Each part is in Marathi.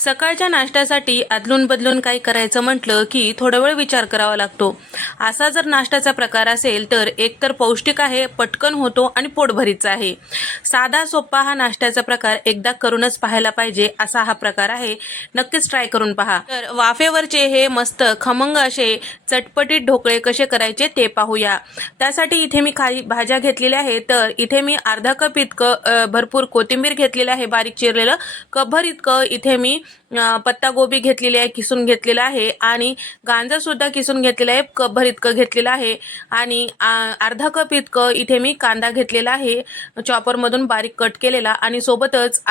सकाळच्या नाश्त्यासाठी अदलून बदलून काही करायचं म्हटलं की थोडा वेळ विचार करावा लागतो। असा जर नाश्त्याचा प्रकार असेल तर एकतर पौष्टिक आहे, पटकन होतो आणि पोटभरीचा आहे। साधा सोपा हा नाश्त्याचा प्रकार एकदा करूनच पाहायला पाहिजे असा हा प्रकार आहे। नक्कीच ट्राय करून पहा। तर वाफेवरचे हे मस्त खमंग असे चटपटीत ढोकळे कसे करायचे ते पाहूया। त्यासाठी इथे मी काही भाज्या घेतलेल्या आहेत। तर इथे मी अर्धा कप इतकं भरपूर कोथिंबीर घेतलेलं आहे, बारीक चिरलेलं। कपभर इतकं इथे मी पत्ता गोबी घेतलेली आहे, किसून घेतलेला आहे। आणि गाजर सुद्धा किसून घेतलेला आहे, कपभर इतकं घेतलेलं आहे। आणि अर्धा कप इतकं इथे मी कांदा घेतलेला आहे, चॉपर मधून बारीक कट केलेला। आणि सोबतच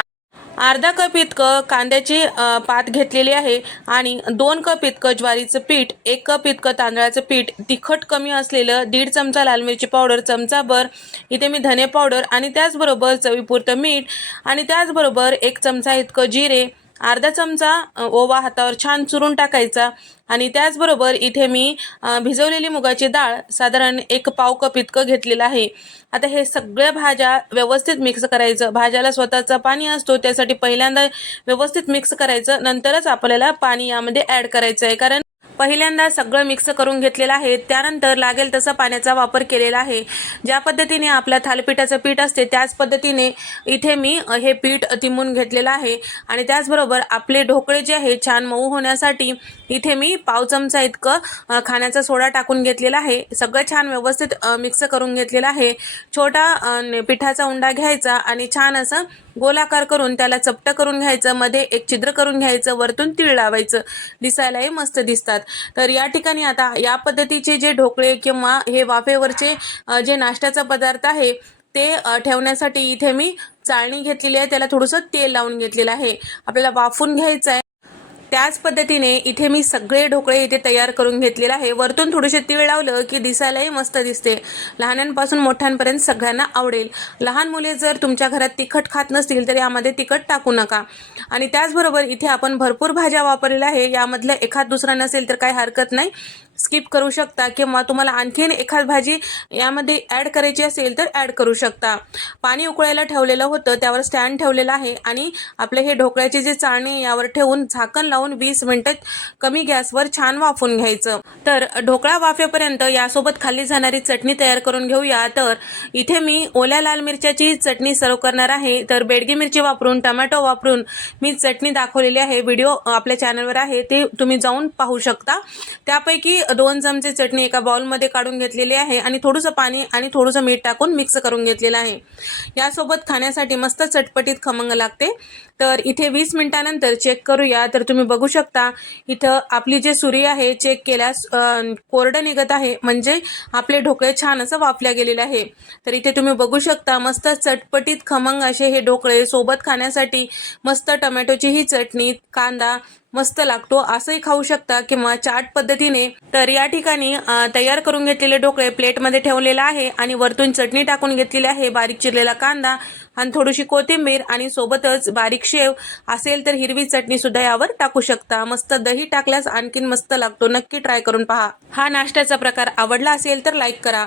अर्धा कप इतकं कांद्याची पात घेतलेली आहे। आणि 2 कप इतकं ज्वारीचं पीठ, 1 कप इतकं तांदळाचं पीठ, तिखट कमी असलेलं 1.5 चमचा लाल मिरची पावडर, चमचाभर इथे मी धने पावडर, आणि त्याचबरोबर चवीपुरतं मीठ, आणि त्याचबरोबर 1 चमचा इतकं जिरे, अर्धा चमचा ओवा हातावर छान चुरून टाकायचा। आणि त्याचबरोबर इथे मी भिजवलेली मुगाची डाळ साधारण 1 पाव कप इतकं घेतलेलं आहे। आता हे सगळ्या भाज्या व्यवस्थित मिक्स करायचं। भाज्याला स्वतःचा पाणी असतो, त्यासाठी पहिल्यांदा व्यवस्थित मिक्स करायचं, नंतरच आपल्याला पाणी यामध्ये ॲड करायचं आहे। कारण पहिल्यांदा सगळं मिक्स करून घेतलेलं आहे, त्यानंतर लागेल तसा पाण्याचा वापर केलेला आहे। ज्या पद्धतीने आपल्या थालीपीठाचं पीठ असते त्याच पद्धतीने इथे मी हे पीठ तिंबून घेतलेलं आहे। आणि त्याचबरोबर आपले ढोकळे जे आहे छान मऊ होण्यासाठी इथे मी पाव चमचा इतकं खाण्याचा सोडा टाकून घेतलेला आहे। सगळं छान व्यवस्थित मिक्स करून घेतलेलं आहे। छोटा पिठाचा उंडा घ्यायचा आणि छान असं गोलाकार करून त्याला चपटं करून घ्यायचं, मध्ये एक छिद्र करून घ्यायचं, वरतून तीळ लावायचं, दिसायलाही मस्त दिसतात। तर या ठिकाणी आता या पद्धतीचे जे ढोकळे किंवा हे वाफेवरचे जे नाश्त्याचा पदार्थ आहे ते ठेवण्यासाठी इथे मी चाळणी घेतलेली आहे, त्याला थोडंसं तेल लावून घेतलेलं आहे, आपल्याला वाफून घ्यायचं आहे। त्याच पद्धतीने इथे मी सगळे ढोकळे इथे तयार करून घेतलेले आहे। वरतून थोडेसे तीळ लावलं की दिसायलाही मस्त दिसते, लहानांपासून मोठ्यांपर्यंत सगळ्यांना आवडेल। लहान मुले जर तुमच्या घरात तिखट खात नसतील तर यामध्ये तिखट टाकू नका। आणि त्याचबरोबर इथे आपण भरपूर भाज्या वापरलेल्या आहे, यामधल्या एखाद दुसरा नसेल तर काही हरकत नाही, स्किप करू शकता, किंवा तुम्हाला आणखीन एखाद भाजी यामध्ये ॲड करायची असेल तर ॲड करू शकता। पाणी उकळायला ठेवलेलं होतं, त्यावर स्टँड ठेवलेला आहे, आणि आपले हे ढोकळ्याचे जे चाळणी यावर ठेवून झाकण लावून 20 मिनिटं कमी गॅसवर छान वाफून घ्यायचं। तर ढोकळा वाफेपर्यंत यासोबत खाल्ली जाणारी चटणी तयार करून घेऊया। तर इथे मी ओल्या लाल मिरच्याची चटणी सर्व करणार आहे। तर बेडगी मिरची वापरून, टोमॅटो वापरून मी चटणी दाखवलेली आहे, व्हिडिओ आपल्या चॅनलवर आहे, ते तुम्ही जाऊन पाहू शकता। त्यापैकी 2 चमचे चटणी एका बाउलमध्ये काढून घेतलेली आहे, आणि थोडंसं पाणी आणि थोडंसं मीठ टाकून मिक्स करून घेतलेलं आहे। यासोबत खाण्यासाठी मस्त चटपटीत खमंग लागते। तर इथे 20 मिनिटानंतर चेक करूया। तर तुम्ही बघू शकता इथं आपली जे सुरी आहे चेक केल्यास कोरडं निघत आहे, म्हणजे आपले ढोकळे छान असं वाफल्या गेलेले आहे। तर इथे तुम्ही बघू शकता मस्त चटपटीत खमंग असे हे ढोकळे, सोबत खाण्यासाठी मस्त टोमॅटोची ही चटणी, कांदा मस्त लागतो, असंही खाऊ शकता किंवा चाट पद्धतीने। तर या ठिकाणी तयार करून घेतलेले ढोकळे प्लेटमध्ये ठेवलेला आहे, आणि वरतून चटणी टाकून घेतलेली आहे, बारीक चिरलेला कांदा आणि थोडीशी कोथिंबीर, आणि सोबतच बारीक शेव असेल तर हिरवी चटणी सुद्धा यावर टाकू शकता। मस्त दही टाकल्यास आणखीन मस्त लागतो, नक्की ट्राय करून पहा। हा नाश्त्याचा प्रकार आवडला असेल तर लाईक करा।